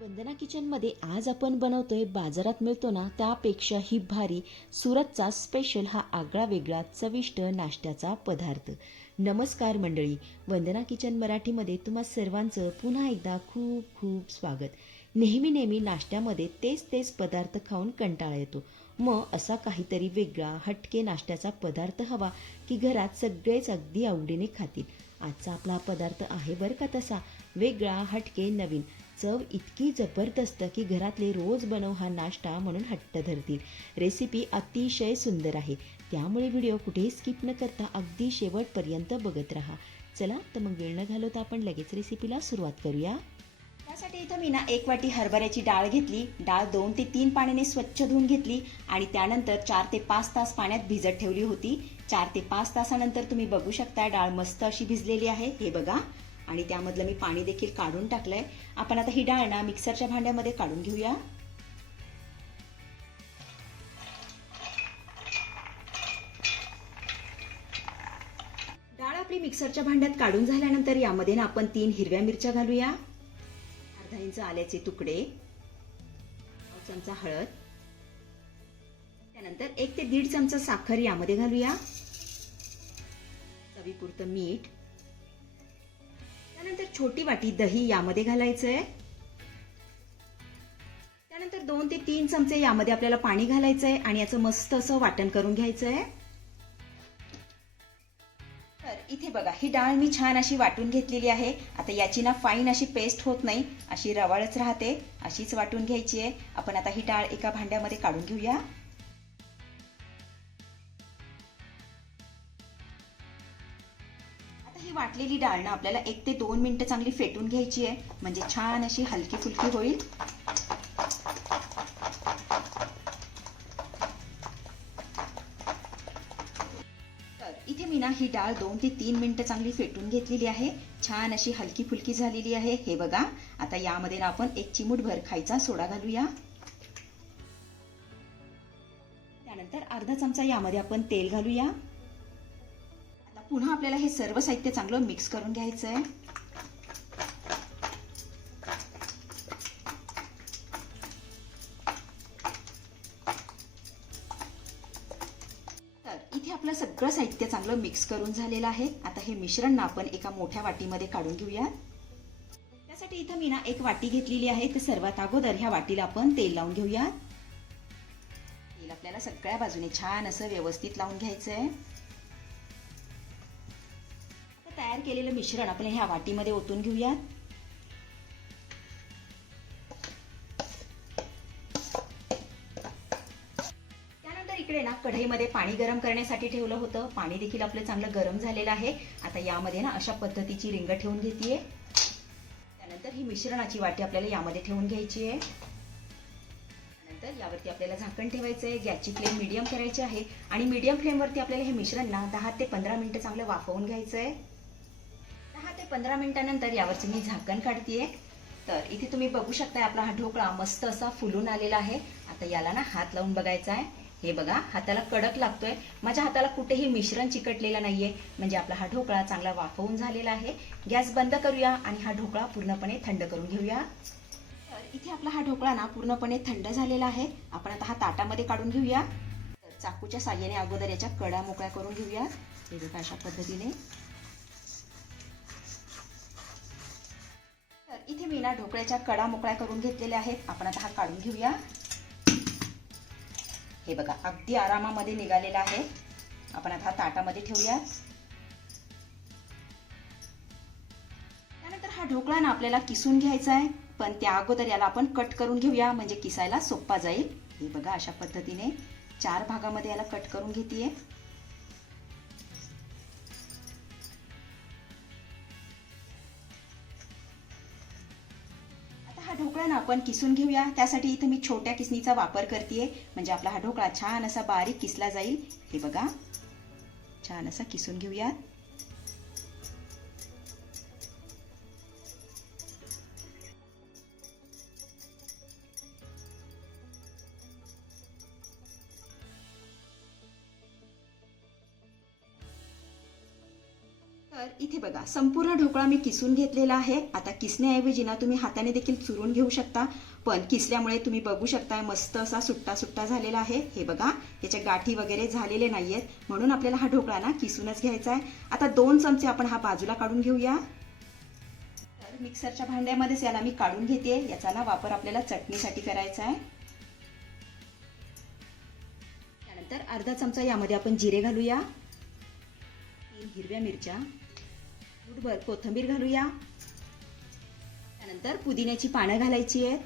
वंदना किचनमध्ये आज आपण बनवतोय बाजारात मिळतो ना त्यापेक्षाही भारी सुरतचा स्पेशल हा आगळा वेगळा चविष्ट नाश्त्याचा पदार्थ. नमस्कार मंडळी, वंदना किचन मराठीमध्ये तुम्हा सर्वांचं पुन्हा एकदा खूप खूप स्वागत. नेहमी नेहमी नाश्त्यामध्ये तेच तेच पदार्थ खाऊन कंटाळा येतो. मग असा काहीतरी वेगळा हटके नाश्त्याचा पदार्थ हवा की घरात सगळेच अगदी आवडीने खातील. आजचा आपला हा पदार्थ आहे बरं का तसा वेगळा हटके नवीन. चव इतकी जबरदस्त की घरातले रोज बनव हा नाश्ता म्हणून हट्ट धरतील. रेसिपी अतिशय सुंदर आहे, त्यामुळे व्हिडिओ कुठेही स्किप न करता अगदी शेवटपर्यंत बघत राहा. चला तर मग वेळ न घालवता आपण लगेच रेसिपीला सुरुवात करूया. त्यासाठी इथं मी ना 1 वाटी हरभऱ्याची डाळ घेतली. डाळ 2 ते 3 पाण्याने स्वच्छ धुवून घेतली आणि त्यानंतर 4 ते 5 तास पाण्यात भिजत ठेवली होती. 4 ते 5 तासानंतर तुम्ही बघू शकता डाळ मस्त अशी भिजलेली आहे, हे बघा. आणि त्यामधलं मी पाणी देखील काढून टाकलंय. आपण आता ही डाळ ना मिक्सरच्या भांड्यामध्ये काढून घेऊया. डाळ आपली मिक्सरच्या भांड्यात काढून झाल्यानंतर यामध्ये ना आपण 3 हिरव्या मिरच्या घालूया, अर्धा इंच आल्याचे तुकडे, 1 चमचा हळद, त्यानंतर 1 ते 1.5 चमचा साखर यामध्ये घालूया, चवीपुरतं मीठ, त्यानंतर छोटी वाटी दही यामध्ये घालायचंय, त्यानंतर 2 ते 3 चमचे यामध्ये आपल्याला पाणी घालायचंय आणि याचं मस्त असं वाटण करून घ्यायचंय. तर इथे बघा ही डाळ मी छान अशी वाटून घेतलेली आहे. आता याची ना फाईन अशी पेस्ट होत नाही, अशी रवाळच राहते, अशीच वाटून घ्यायची आहे. आपण आता ही डाळ एका भांड्यामध्ये काढून घेऊया. ही वाटलेली डाळ ना आपल्याला 1 ते 2 मिनिटं चांगली फेटून घ्यायची आहे, म्हणजे छान अशी हलकी फुलकी होईल. तर इथे मी ना ही डाळ 2 ते 3 मिनिटं चांगली फेटून घेतलेली आहे, छान अशी हलकी फुलकी झालेली आहे, हे बघा. आता यामध्ये ना आपण 1 चिमूटभर खायचा सोडा घालूया, त्यानंतर अर्धा चमचा यामध्ये आपण तेल घालूया. पुन्हा आपल्याला हे सर्व साहित्य चांगलं मिक्स करून घ्यायचं आहे. तर इथे आपलं सगळं साहित्य चांगलं मिक्स करून झालेलं आहे. आता हे मिश्रण ना आपण एका मोठ्या वाटीमध्ये काढून घेऊया. त्यासाठी इथं मी ना 1 वाटी घेतलेली आहे. तर सर्वात अगोदर ह्या वाटीला आपण तेल लावून घेऊया. तेल आपल्याला सगळ्या बाजूने छान असं व्यवस्थित लावून घ्यायचं आहे. तयार केलेलं मिश्रण आपण ह्या वाटीमध्ये ओतून घेऊया. त्यानंतर इकडे ना कढईमध्ये पाणी गरम करण्यासाठी ठेवलं होतं. पाणी देखील आपलं चांगलं गरम झालेलं आहे. आता यामध्ये ना अशा पद्धतीची रिंग ठेवून घेतेय. त्यानंतर ही मिश्रणाची वाटी आपल्याला यामध्ये ठेवून घ्यायची आहे. त्यानंतर यावरती आपल्याला झाकण ठेवायचं आहे. गॅसची फ्लेम मीडियम करायची आहे आणि मीडियम फ्लेमवरती आपल्याला हे मिश्रण ना 10 ते 15 मिनिटं चांगलं वाफवून घ्यायचं आहे. 10 ते 15 मिनिटांनंतर यावरचं मी झाकण काढतेय. तर इथे तुम्ही बघू शकता आपला हा ढोकळा मस्त असा फुलून आलेला आहे. आता याला ना हात लावून बघायचा आहे, हे बघा हाताला कडक लागतोय. माझ्या हाताला कुठेही मिश्रण चिकटलेलं नाहीये, म्हणजे आपला हा ढोकळा चांगला वाफवून झालेला आहे. गॅस बंद करूया आणि हा ढोकळा पूर्णपणे थंड करून घेऊया. तर इथे आपला हा ढोकळा ना पूर्णपणे थंड झालेला आहे. आपण आता हा ताटामध्ये काढून घेऊया. तर चाकूच्या साहाय्याने अगोदर याच्या कडा मोकळ्या करून घेऊया, हे बघा अशा पद्धतीने. तर इथे मी ना ढोकळ्याच्या कडा मोकळ्या करून घेतलेल्या आहेत. आपण आता हा काढून घेऊया. हे बघा अगदी आरामामध्ये निघालेला आहे. आपण आता हा ताटामध्ये ठेवूया. त्यानंतर हा ढोकळा ना आपल्याला किसून घ्यायचा आहे, पण त्या अगोदर याला आपण कट करून घेऊया, म्हणजे किसायला सोपा जाईल. हे बघा अशा पद्धतीने 4 भागामध्ये याला कट करून घेतेय. ढोकळा ना आपण किसून घेऊया. त्यासाठी इथे मी छोट्या किसणीचा वापर करतेय, म्हणजे आपला हा ढोकळा छान असा बारीक किसला जाईल. हे बघा छान असा किसून घेऊया. तर इथे बघा संपूर्ण ढोकळा मी किसून घेतलेला आहे. आता किसण्याऐवजी ना तुम्ही हाताने देखील चुरून घेऊ शकता, पण किसल्यामुळे तुम्ही बघू शकता मस्त असा सुट्टा सुट्टा झालेला आहे. हे बघा याच्या गाठी वगैरे झालेले नाहीयेत, म्हणून आपल्याला हा ढोकळा ना किसूनच घ्यायचा आहे. आता 2 चमचे आपण हा बाजूला काढून घेऊया. तर मिक्सरच्या भांड्यामध्येच याला मी काढून घेते. याचा ना वापर आपल्याला चटणीसाठी करायचा आहे. त्यानंतर अर्धा चमचा यामध्ये आपण जिरे घालूया, 3 हिरव्या मिरच्या, मुठभर कोथिंबीर घालूया. त्यानंतर पुदिन्याची पानं घालायची आहेत.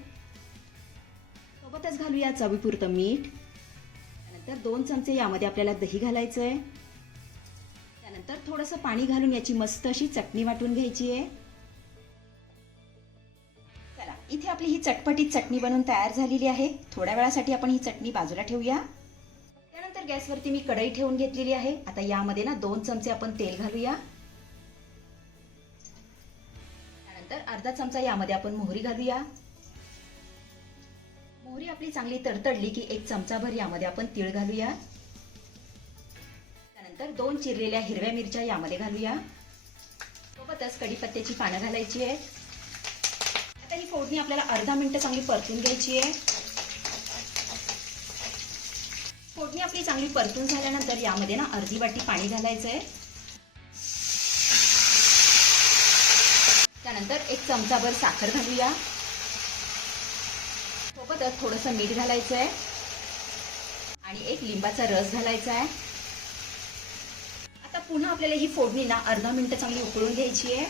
सोबतच घालूया चवीपुरतं मीठ. त्यानंतर 2 चमचे यामध्ये आपल्याला दही घालायचं आहे. त्यानंतर थोडंसं पाणी घालून याची मस्त अशी चटणी वाटून घ्यायची आहे. चला इथे आपली ही चटपटीत चटणी बनवून तयार झालेली आहे. थोड्या वेळासाठी आपण ही चटणी बाजूला ठेवूया. त्यानंतर गॅसवरती मी कढई ठेवून घेतलेली आहे. आता यामध्ये ना 2 चमचे आपण तेल घालूया. त्यानंतर अर्धा चमचा यामध्ये आपण मोहरी घालूया. मोहरी आपली चांगली तडतडली की 1 चमचाभर यामध्ये आपण तीळ घालूया. त्यानंतर 2 चिरलेल्या हिरव्या मिरच्या यामध्ये घालूया. सोबतच कढीपत्त्याची पानं घालायची आहेत. आता ही फोडणी आपल्याला अर्धा मिनिट चांगली परतून घ्यायची आहे. फोडणी आपली चांगली परतून झाल्यानंतर यामध्ये ना अर्धी वाटी पाणी घालायचं आहे. त्यानंतर 1 चमचाभर साखर घालूया. सोबतच थोडंसं मीठ घालायचं आहे आणि 1 लिंबाचा रस घालायचा आहे. आता पुन्हा आपल्याला ही फोडणी ना अर्धा मिनिट चांगली उकळून घ्यायची आहे.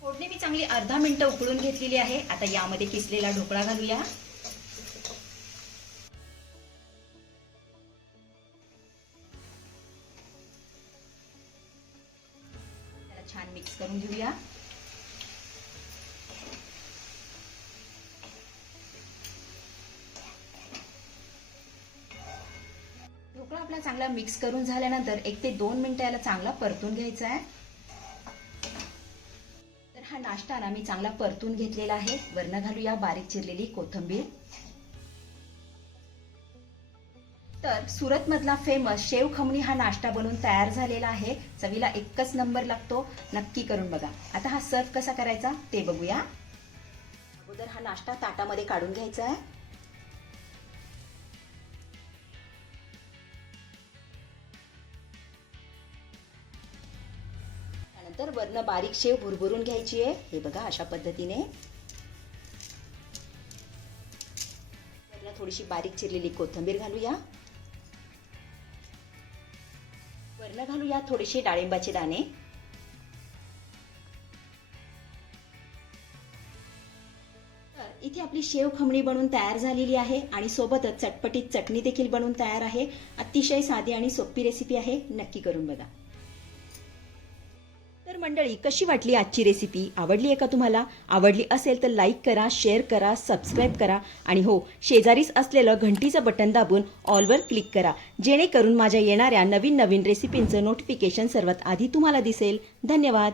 फोडणी मी चांगली अर्धा मिनिट उकळून घेतलेली आहे. आता यामध्ये किसलेला ढोकळा घालूया. त्याला छान मिक्स करून घेऊया. ढोकळा आपला चांगला मिक्स करून झाल्यानंतर 1 ते 2 मिनिटं याला चांगला परतून घ्यायचा आहे. तर हा नाश्ता ना मी चांगला परतून घेतलेला आहे. वरनं घालूया बारीक चिरलेली कोथिंबीर. तर सुरत मधला फेमस शेव खमणी हा नाश्ता बनवून तयार झालेला आहे. चवीला एकच नंबर लागतो, नक्की करून बघा. आता हा सर्व कसा करायचा ते बघूया. अगोदर हा नाश्ता ताटामध्ये काढून घ्यायचा आहे. त्यानंतर वरनं बारीक शेव भुरभुरून घ्यायची आहे. हे बघा अशा पद्धतीने. वरनं थोडीशी बारीक चिरलेली कोथिंबीर घालूया. वरनं घालूया थोडेसे डाळिंबाचे दाणे. तर इथे आपली शेव खमणी बनवून तयार झालेली आहे आणि सोबतच चटपटीत चटणी देखील बनवून तयार आहे. अतिशय साधी आणि सोपी रेसिपी आहे, नक्की करून बघा. तर मंडळी कशी वाटली आजची रेसिपी? आवडली आहे का तुम्हाला? आवडली असेल तर लाईक करा, शेअर करा, सबस्क्राईब करा आणि हो शेजारीच असलेलं घंटीचं बटन दाबून ऑलवर क्लिक करा, जेणेकरून माझ्या येणाऱ्या नवीन नवीन रेसिपींचं नोटिफिकेशन सर्वात आधी तुम्हाला दिसेल. धन्यवाद.